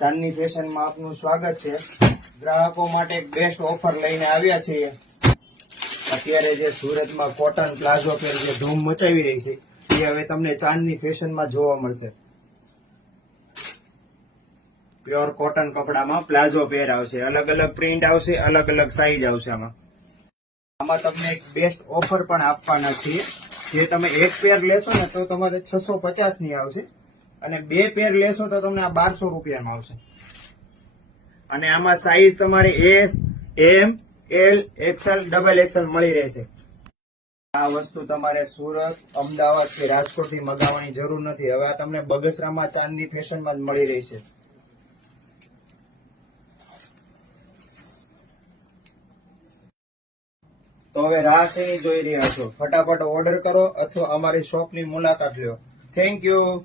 ચાંદની ફેશનમાં આપનું સ્વાગત છે। ગ્રાહકો માટે એક બેસ્ટ ઓફર લઈને આવ્યા છીએ। અત્યારે જે સુરતમાં કોટન પ્લાઝો પેર જે ધૂમ મચાવી રહી છે એ હવે તમને ચાંદની ફેશનમાં જોવા મળશે। પ્યોર કોટન કપડામાં પ્લાઝો પેર આવશે, અલગ અલગ પ્રિન્ટ આવશે, અલગ અલગ સાઈઝ આવશે। આમાં તમને એક બેસ્ટ ઓફર પણ આપવાના છીએ। જે તમે એક પેર લેશો ને તો તમારે 650 ની આવશે અને બે પેર લેશો તો તમને આ 1200 રૂપિયામાં આવશે। અને આમાં સાઈઝ તમારે એસ, એમ, એલ, એક્સએલ, ડબલ એક્સએલ મળી રહેશે। આ વસ્તુ તમારે સુરત, અમદાવાદ કે રાજકોટ થી મંગાવવાની જરૂર નથી। હવે આ તમને બગસરામાં ચાંદની ફેશનમાં જ મળી રહેશે। તો હવે રાહ શેની જોઈ રહ્યા છો? ફટાફટ ઓર્ડર કરો અથવા અમારી શોપની મુલાકાત લો। Thank you.